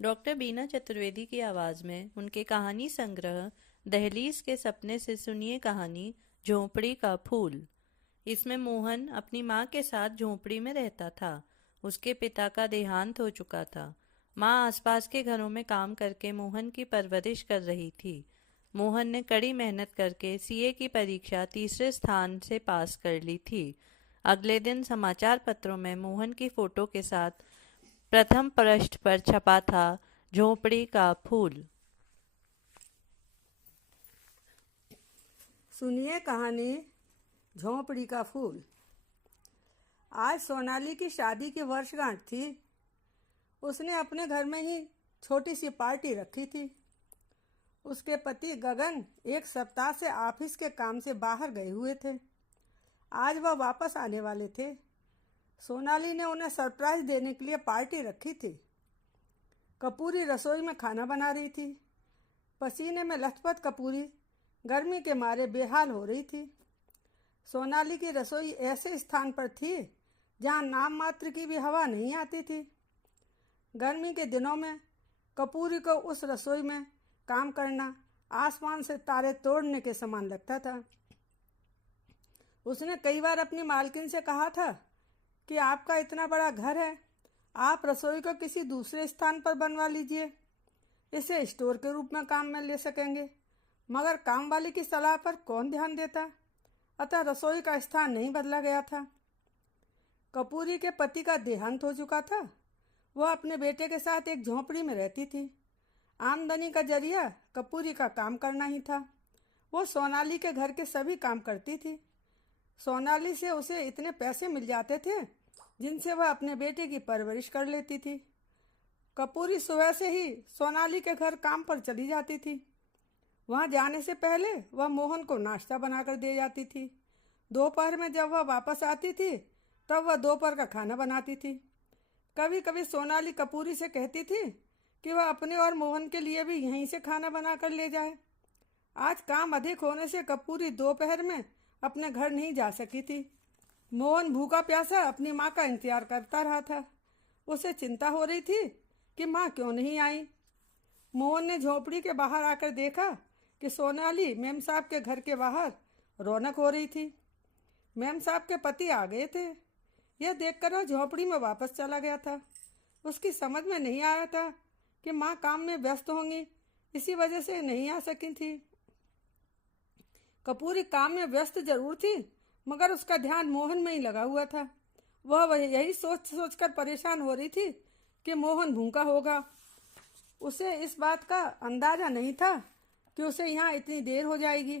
Doctor बीना चतुर्वेदी की आवाज में उनके कहानी संग्रह दहलीज के सपने से सुनिए कहानी झोंपड़ी का फूल। इसमें मोहन अपनी माँ के साथ झोंपड़ी में रहता था। उसके पिता का देहांत हो चुका था। माँ आसपास के घरों में काम करके मोहन की परवरिश कर रही थी। मोहन ने कड़ी मेहनत करके सीए की परीक्षा तीसरे स्थान से पास कर ली थी। अगले दिन समाचार पत्रों में मोहन की फोटो के साथ प्रथम पृष्ठ पर छपा था झोंपड़ी का फूल। सुनिए कहानी झोंपड़ी का फूल। आज सोनाली की शादी की वर्षगांठ थी। उसने अपने घर में ही छोटी सी पार्टी रखी थी। उसके पति गगन एक सप्ताह से ऑफिस के काम से बाहर गए हुए थे। आज वह वापस आने वाले थे। सोनाली ने उन्हें सरप्राइज देने के लिए पार्टी रखी थी। कपूरी रसोई में खाना बना रही थी। पसीने में लथपथ कपूरी गर्मी के मारे बेहाल हो रही थी। सोनाली की रसोई ऐसे स्थान पर थी जहां नाम मात्र की भी हवा नहीं आती थी। गर्मी के दिनों में कपूरी को उस रसोई में काम करना आसमान से तारे तोड़ने के समान लगता था। उसने कई बार अपनी मालकिन से कहा था कि आपका इतना बड़ा घर है, आप रसोई को किसी दूसरे स्थान पर बनवा लीजिए, इसे स्टोर के रूप में काम में ले सकेंगे। मगर काम वाली की सलाह पर कौन ध्यान देता। अतः रसोई का स्थान नहीं बदला गया था। कपूरी के पति का देहांत हो चुका था। वह अपने बेटे के साथ एक झोंपड़ी में रहती थी। आमदनी का जरिया कपूरी का काम करना ही था। वो सोनाली के घर के सभी काम करती थी। सोनाली से उसे इतने पैसे मिल जाते थे जिनसे वह अपने बेटे की परवरिश कर लेती थी। कपूरी सुबह से ही सोनाली के घर काम पर चली जाती थी। वहां जाने से पहले वह मोहन को नाश्ता बनाकर दे जाती थी। दोपहर में जब वह वापस आती थी तब वह दोपहर का खाना बनाती थी। कभी कभी सोनाली कपूरी से कहती थी कि वह अपने और मोहन के लिए भी यहीं से खाना बनाकर ले जाए। आज काम अधिक होने से कपूरी दोपहर में अपने घर नहीं जा सकी थी। मोहन भूखा प्यासा अपनी माँ का इंतजार करता रहा था। उसे चिंता हो रही थी कि माँ क्यों नहीं आई। मोहन ने झोंपड़ी के बाहर आकर देखा कि सोनाली मेम साहब के घर के बाहर रौनक हो रही थी। मेम साहब के पति आ गए थे। यह देखकर वह झोंपड़ी में वापस चला गया था। उसकी समझ में नहीं आया था कि माँ काम में व्यस्त होंगी, इसी वजह से नहीं आ सकी थी। कपूरी काम में व्यस्त जरूर थी, मगर उसका ध्यान मोहन में ही लगा हुआ था। वह यही सोच सोचकर परेशान हो रही थी कि मोहन भूखा होगा। उसे इस बात का अंदाजा नहीं था कि उसे यहाँ इतनी देर हो जाएगी।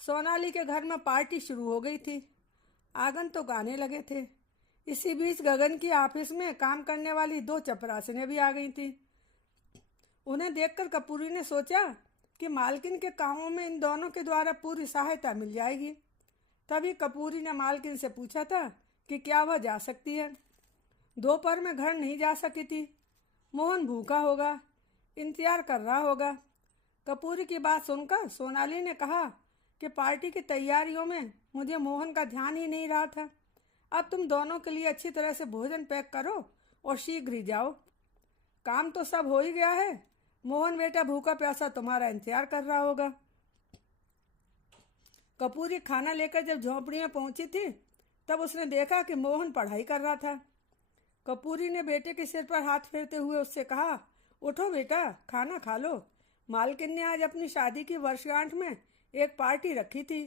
सोनाली के घर में पार्टी शुरू हो गई थी। आंगन तो गाने लगे थे। इसी बीच गगन की ऑफिस में काम करने वाली दो चपरासिनें भी आ गई थी। उन्हें देखकर कपूरी ने सोचा कि मालकिन के कामों में इन दोनों के द्वारा पूरी सहायता मिल जाएगी। तभी कपूरी ने मालकिन से पूछा था कि क्या वह जा सकती है। दोपहर में घर नहीं जा सकी थी। मोहन भूखा होगा, इंतजार कर रहा होगा। कपूरी की बात सुनकर सोनाली ने कहा कि पार्टी की तैयारियों में मुझे मोहन का ध्यान ही नहीं रहा था। अब तुम दोनों के लिए अच्छी तरह से भोजन पैक करो और शीघ्र ही जाओ। काम तो सब हो ही गया है। मोहन बेटा भूखा प्यासा तुम्हारा इंतजार कर रहा होगा। कपूरी खाना लेकर जब झोंपड़ी में पहुंची थी तब उसने देखा कि मोहन पढ़ाई कर रहा था। कपूरी ने बेटे के सिर पर हाथ फेरते हुए उससे कहा, उठो बेटा, खाना खा लो। मालकिन ने आज अपनी शादी की वर्षगांठ में एक पार्टी रखी थी।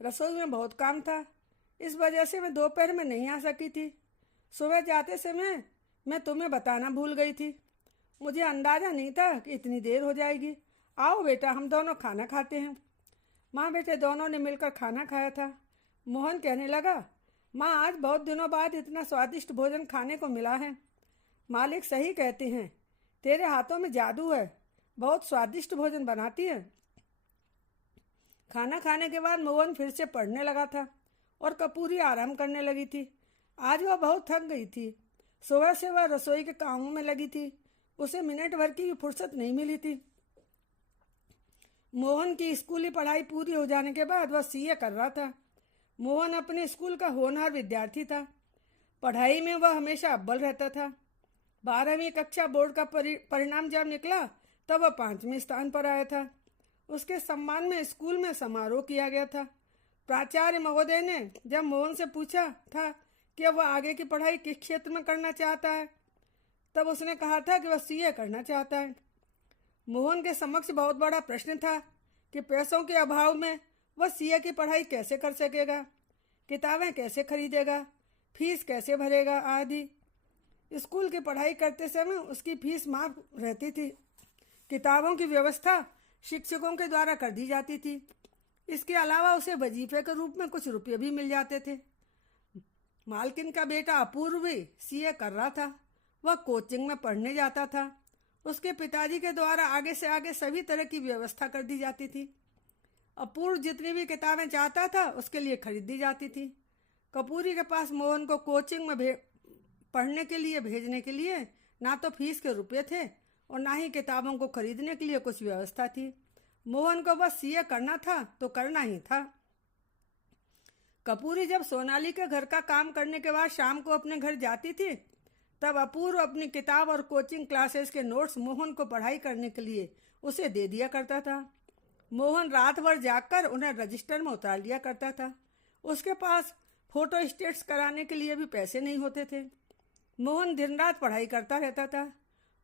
रसोई में बहुत काम था, इस वजह से मैं दोपहर में नहीं आ सकी थी। सुबह जाते समय मैं तुम्हें बताना भूल गई थी। मुझे अंदाजा नहीं था कि इतनी देर हो जाएगी। आओ बेटा, हम दोनों खाना खाते हैं। माँ बेटे दोनों ने मिलकर खाना खाया था। मोहन कहने लगा, माँ आज बहुत दिनों बाद इतना स्वादिष्ट भोजन खाने को मिला है। मालिक सही कहते हैं, तेरे हाथों में जादू है, बहुत स्वादिष्ट भोजन बनाती है। खाना खाने के बाद मोहन फिर से पढ़ने लगा था और कपूरी आराम करने लगी थी। आज वह बहुत थक गई थी। सुबह से वह रसोई के कामों में लगी थी। उसे मिनट भर की भी फुर्सत नहीं मिली थी। मोहन की स्कूली पढ़ाई पूरी हो जाने के बाद वह सीए कर रहा था। मोहन अपने स्कूल का होनहार विद्यार्थी था। पढ़ाई में वह हमेशा अव्वल रहता था। 12वीं कक्षा बोर्ड का परिणाम जब निकला तब वह 5वें स्थान पर आया था। उसके सम्मान में स्कूल में समारोह किया गया था। प्राचार्य महोदय ने जब मोहन से पूछा था कि वह आगे की पढ़ाई किस क्षेत्र में करना चाहता है, तब उसने कहा था कि वह सीए करना चाहता है। मोहन के समक्ष बहुत बड़ा प्रश्न था कि पैसों के अभाव में वह सीए की पढ़ाई कैसे कर सकेगा, किताबें कैसे खरीदेगा, फीस कैसे भरेगा आदि। स्कूल की पढ़ाई करते समय उसकी फीस माफ रहती थी। किताबों की व्यवस्था शिक्षकों के द्वारा कर दी जाती थी। इसके अलावा उसे वजीफे के रूप में कुछ रुपये भी मिल जाते थे। मालकिन का बेटा अपूर्व भी सीए कर रहा था। वह कोचिंग में पढ़ने जाता था। उसके पिताजी के द्वारा आगे से आगे सभी तरह की व्यवस्था कर दी जाती थी। अपूर्व जितनी भी किताबें चाहता था उसके लिए खरीद दी जाती थी। कपूरी के पास मोहन को कोचिंग में पढ़ने के लिए भेजने के लिए ना तो फीस के रुपये थे और ना ही किताबों को खरीदने के लिए कुछ व्यवस्था थी। मोहन को बस सीए करना था तो करना ही था। कपूरी जब सोनाली के घर का काम करने के बाद शाम को अपने घर जाती थी, तब अपूर्व अपनी किताब और कोचिंग क्लासेस के नोट्स मोहन को पढ़ाई करने के लिए उसे दे दिया करता था। मोहन रात भर जागकर उन्हें रजिस्टर में उतार लिया करता था। उसके पास फोटो स्टेट्स कराने के लिए भी पैसे नहीं होते थे। मोहन दिन रात पढ़ाई करता रहता था।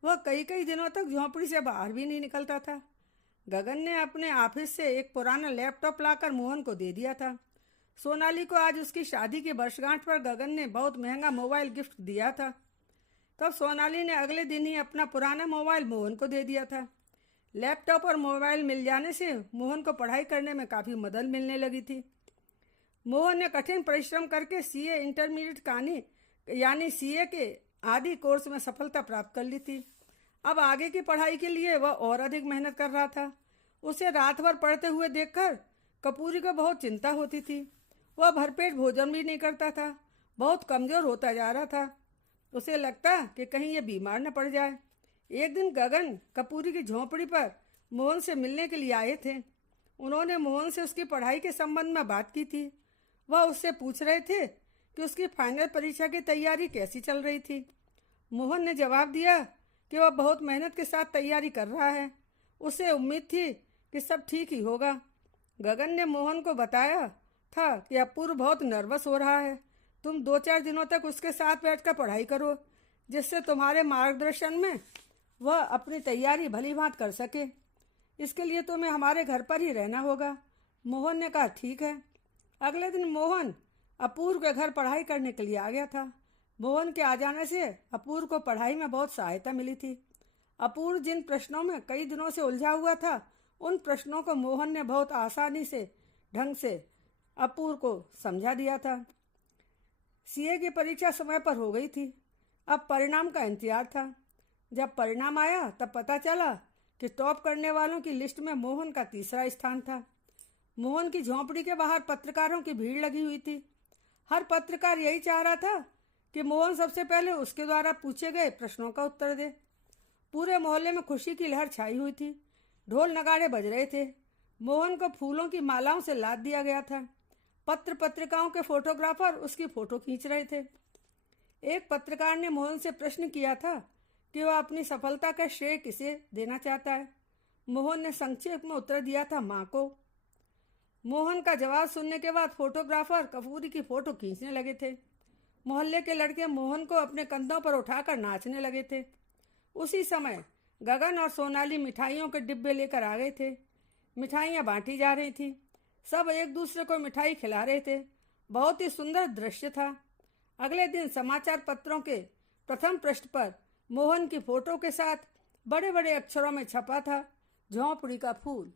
वह कई कई दिनों तक झोंपड़ी से बाहर भी नहीं निकलता था। गगन ने अपने ऑफिस से एक पुराना लैपटॉप लाकर मोहन को दे दिया था। सोनाली को आज उसकी शादी की वर्षगांठ पर गगन ने बहुत महंगा मोबाइल गिफ्ट दिया था। तब सोनाली ने अगले दिन ही अपना पुराना मोबाइल मोहन को दे दिया था। लैपटॉप और मोबाइल मिल जाने से मोहन को पढ़ाई करने में काफ़ी मदद मिलने लगी थी। मोहन ने कठिन परिश्रम करके सीए इंटरमीडिएट कहानी यानी सीए के आदि कोर्स में सफलता प्राप्त कर ली थी। अब आगे की पढ़ाई के लिए वह और अधिक मेहनत कर रहा था। उसे रात भर पढ़ते हुए देखकर कपूरी को बहुत चिंता होती थी। वह भरपेट भोजन भी नहीं करता था, बहुत कमज़ोर होता जा रहा था। उसे लगता कि कहीं ये बीमार न पड़ जाए। एक दिन गगन कपूरी की झोंपड़ी पर मोहन से मिलने के लिए आए थे। उन्होंने मोहन से उसकी पढ़ाई के संबंध में बात की थी। वह उससे पूछ रहे थे कि उसकी फाइनल परीक्षा की तैयारी कैसी चल रही थी। मोहन ने जवाब दिया कि वह बहुत मेहनत के साथ तैयारी कर रहा है। उसे उम्मीद थी कि सब ठीक ही होगा। गगन ने मोहन को बताया था कि अपूर्व बहुत नर्वस हो रहा है। तुम 2-4 दिनों तक उसके साथ बैठकर पढ़ाई करो, जिससे तुम्हारे मार्गदर्शन में वह अपनी तैयारी भली भांति कर सके। इसके लिए तुम्हें हमारे घर पर ही रहना होगा। मोहन ने कहा ठीक है। अगले दिन मोहन अपूर्व के घर पढ़ाई करने के लिए आ गया था। मोहन के आ जाने से अपूर्व को पढ़ाई में बहुत सहायता मिली थी। अपूर्व जिन प्रश्नों में कई दिनों से उलझा हुआ था, उन प्रश्नों को मोहन ने बहुत आसानी से ढंग से अपूर्व को समझा दिया था। सीए की परीक्षा समय पर हो गई थी। अब परिणाम का इंतजार था। जब परिणाम आया तब पता चला कि टॉप करने वालों की लिस्ट में मोहन का 3रा स्थान था। मोहन की झोंपड़ी के बाहर पत्रकारों की भीड़ लगी हुई थी। हर पत्रकार यही चाह रहा था कि मोहन सबसे पहले उसके द्वारा पूछे गए प्रश्नों का उत्तर दे। पूरे मोहल्ले में खुशी की लहर छाई हुई थी। ढोल नगाड़े बज रहे थे। मोहन को फूलों की मालाओं से लाद दिया गया था। पत्र पत्रिकाओं के फोटोग्राफर उसकी फोटो खींच रहे थे। एक पत्रकार ने मोहन से प्रश्न किया था कि वह अपनी सफलता का श्रेय किसे देना चाहता है। मोहन ने संक्षेप में उत्तर दिया था, माँ को। मोहन का जवाब सुनने के बाद फोटोग्राफर कपूरी की फोटो खींचने लगे थे। मोहल्ले के लड़के मोहन को अपने कंधों पर उठाकर नाचने लगे थे। उसी समय गगन और सोनाली मिठाइयों के डिब्बे लेकर आ गए थे। मिठाइयाँ बांटी जा रही थी। सब एक दूसरे को मिठाई खिला रहे थे। बहुत ही सुंदर दृश्य था। अगले दिन समाचार पत्रों के प्रथम पृष्ठ पर मोहन की फोटो के साथ बड़े बड़े अक्षरों में छपा था, झोंपड़ी का फूल।